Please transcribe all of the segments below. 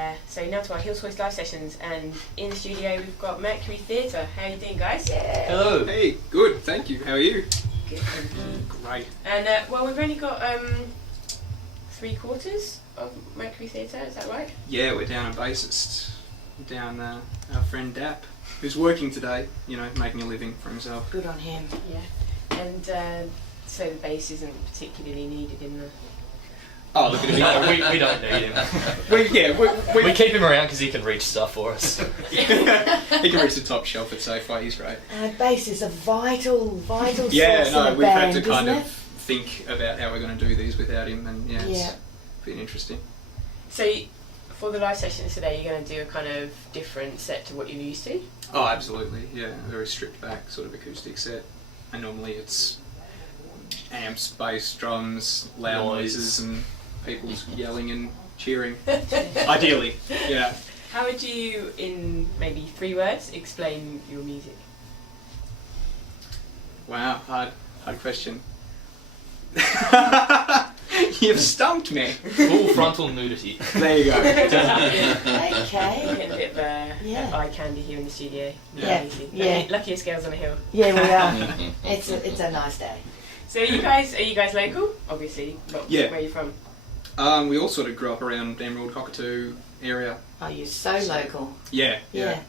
So now to our Hoist live sessions, and in the studio we've got Mercury Theatre. How are you doing, guys? Yeah. Hello. Hey, good, thank you. How are you? Good, thank you. Great. And well, we've only got 3/4 of Mercury Theatre. Is that right? Yeah, we're down a bassist, down our friend Dap, who's working today. You know, making a living for himself. Good on him. Yeah. And so the bass isn't particularly needed in the. Oh, look at him. No, we don't need him. We keep him around because he can reach stuff for us. He can reach the top shelf at Safeway. He's great. Bass is a vital source Yeah, no, in a we've had band, to kind isn't of think about how we're going to do these without him, and it's been interesting. So for the live sessions today, you're going to do a kind of different set to what you're used to. Oh, absolutely. Yeah, a very stripped back sort of acoustic set, and normally it's amps, bass, drums, loud noises, and people yelling and cheering. Ideally, yeah. How would you, in maybe 3 words, explain your music? Wow, hard question. You've stumped me. Full frontal nudity. There you go. Okay. We're getting a bit of eye candy here in the studio. Yeah. Yeah. Luckiest girls on a hill. Yeah, we are. It's a nice day. So are you guys local? Obviously. Yeah. Where are you from? We all sort of grew up around Emerald, Cockatoo area. Oh, you're so local. Yeah. Yeah.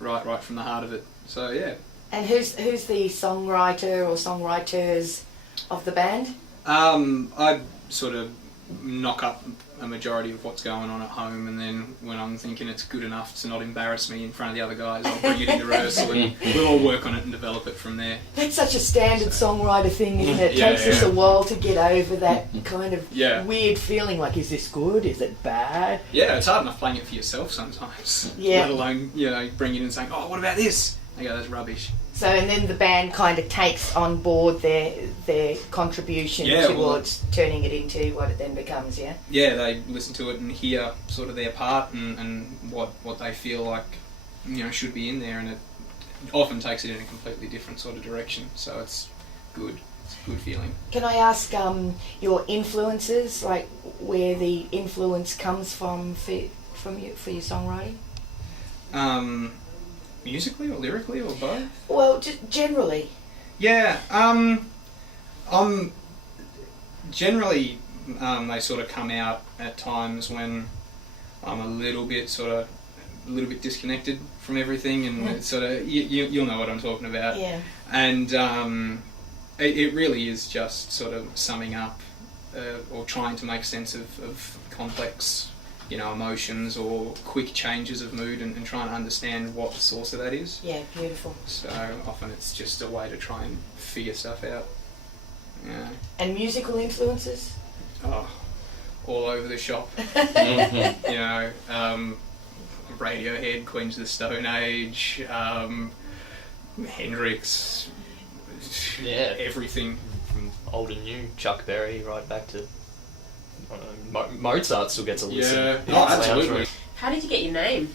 Right from the heart of it. So yeah. And who's the songwriter or songwriters of the band? I sort of knock up a majority of what's going on at home, and then when I'm thinking it's good enough to not embarrass me in front of the other guys, I'll bring it into rehearsal and we'll all work on it and develop it from there. That's such a standard songwriter thing, isn't it? It Yeah, takes us a while to get over that kind of weird feeling, like, is this good? Is it bad? Yeah, it's hard enough playing it for yourself sometimes. Yeah. Let alone, bringing it in and saying, oh, what about this? I go, that's rubbish. So, and then the band kind of takes on board their contribution towards turning it into what it then becomes, yeah? Yeah, they listen to it and hear sort of their part and what they feel like, should be in there, and it often takes it in a completely different sort of direction, so it's good. It's a good feeling. Can I ask your influences, like where the influence comes from for your songwriting? Musically or lyrically or both? Well, just generally. Yeah, generally they sort of come out at times when I'm a little bit disconnected from everything, and it's sort of you'll know what I'm talking about. Yeah. And it really is just sort of summing up or trying to make sense of complex emotions or quick changes of mood, and trying to understand what the source of that is. Yeah, beautiful. So often it's just a way to try and figure stuff out. Yeah. And musical influences? Oh, all over the shop. Radiohead, Queens of the Stone Age, Hendrix, everything. From old and new, Chuck Berry right back to Mozart still gets a listen. Yeah, absolutely. How did you get your name?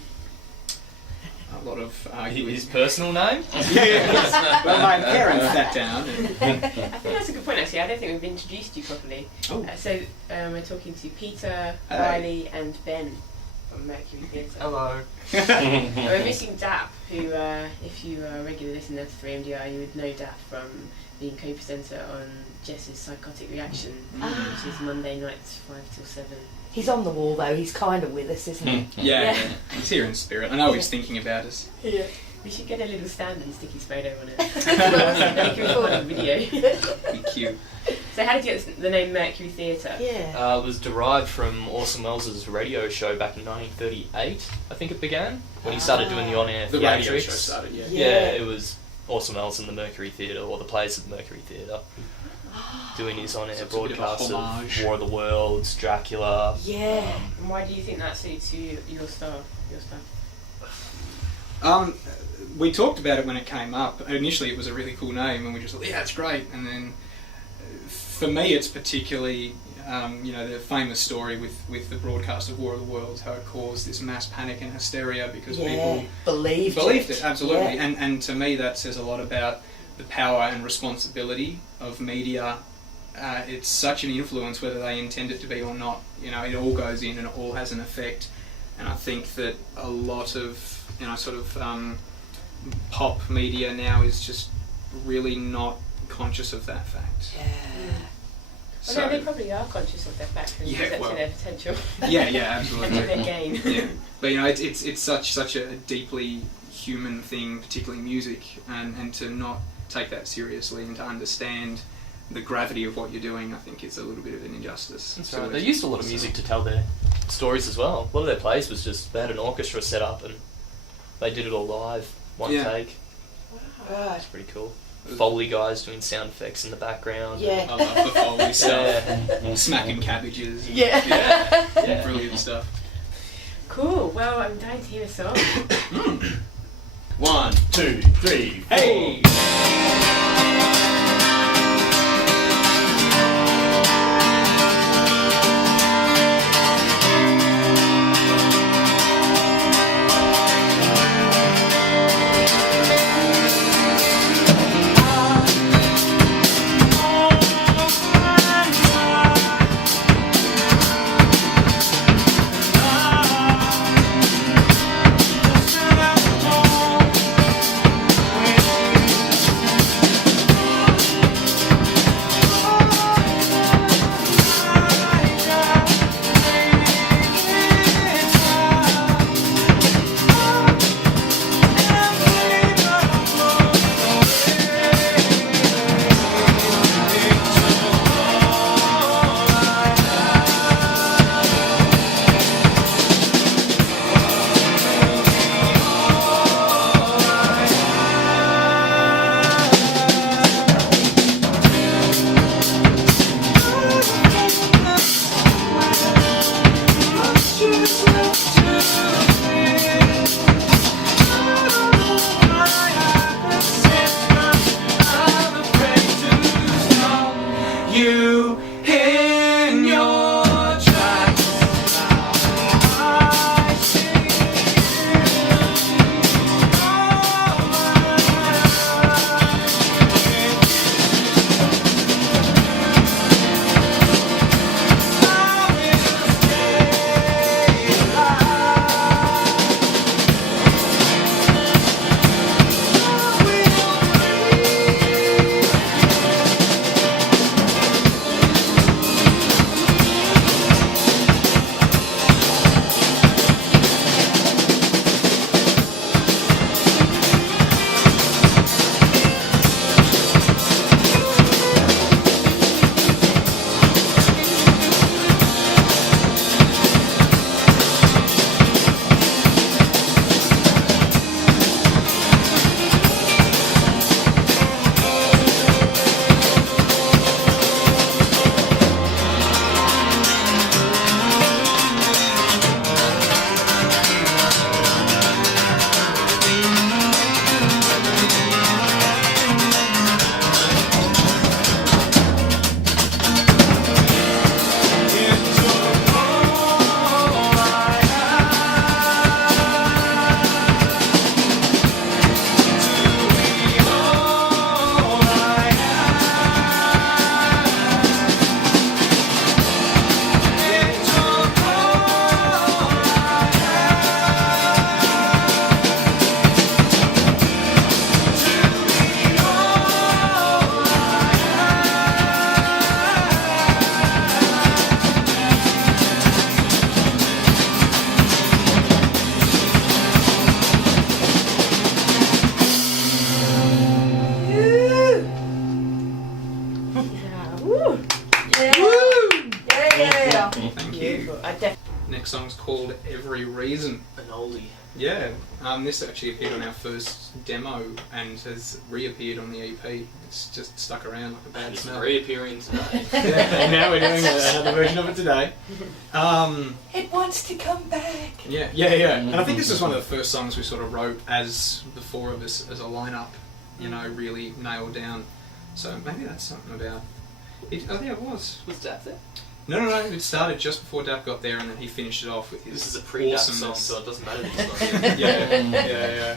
A lot of His personal name? Yes. Well, my parents sat down. I think that's a good point, actually. I don't think we've introduced you properly. Oh. We're talking to Peter, Riley and Ben from Mercury Theatre. Hello. And we're missing Dap, who, if you are a regular listener to 3MDI, you would know Dap from being co-presenter on Jess's Psychotic Reaction, which is Monday nights 5 till 7. He's on the wall though, he's kind of with us, isn't he? Yeah. He's here in spirit. I know he's thinking about us. Yeah. We should get a little stand and stick his photo on it. Make a recording video. Be cute. So how did you get the name Mercury Theatre? Yeah. It was derived from Orson Welles' radio show back in 1938, I think it began, when he started doing the on-air The theatrics. radio show started, yeah. Yeah, it was Orson Welles and the Mercury Theatre, or the plays of the Mercury Theatre, doing his on-air broadcasts of War of the Worlds, Dracula. Yeah. And why do you think that suits your style? We talked about it when it came up. Initially it was a really cool name, and we just thought, yeah, it's great. And then for me it's particularly, the famous story with the broadcast of War of the Worlds, how it caused this mass panic and hysteria because people believed it. Absolutely. Yeah. And to me that says a lot about the power and responsibility of media. It's such an influence whether they intend it to be or not. It all goes in and it all has an effect. And I think that a lot of, sort of pop media now is just really not conscious of that fact. Yeah. Well, no, they probably are conscious of their fact and use that to their potential. Yeah, absolutely. And their gain. Yeah, but it's such a deeply human thing, particularly music, and to not take that seriously and to understand the gravity of what you're doing, I think is a little bit of an injustice. That's right. They used a lot of music to tell their stories as well. A lot of their plays was just, they had an orchestra set up and they did it all live, one take. Right. It's pretty cool. Foley guys doing sound effects in the background. Yeah. I love the Foley stuff. Yeah. Smacking cabbages. Yeah. Yeah. Brilliant stuff. Cool. Well, I'm dying to hear a song. 1, 2, 3, 4. Hey! Next song's called Every Reason. An oldie. Yeah, this actually appeared on our first demo and has reappeared on the EP. It's just stuck around like a bad It's smell. reappearing today. And now we're doing another version of it today. It wants to come back. Yeah. And I think this is one of the first songs we sort of wrote as the four of us as a lineup, really nailed down. So maybe that's something about it. Oh yeah, it was. Was Dap there? No. It started just before Dap got there, and then he finished it off with his. This is a pre-Dap song, awesomeness. so it doesn't matter that he's not here. Yeah.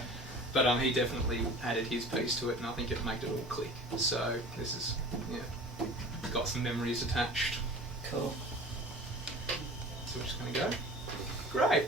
But he definitely added his piece to it, and I think it made it all click. So this is, got some memories attached. Cool. So we're just gonna go. Great.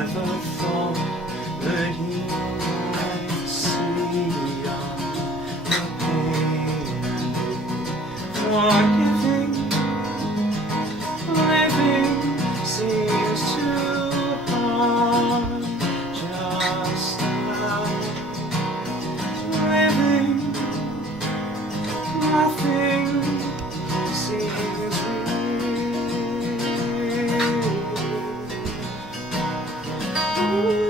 Never thought that you might see the pain. What you think? Living seems too hard just now. Living, nothing seems real.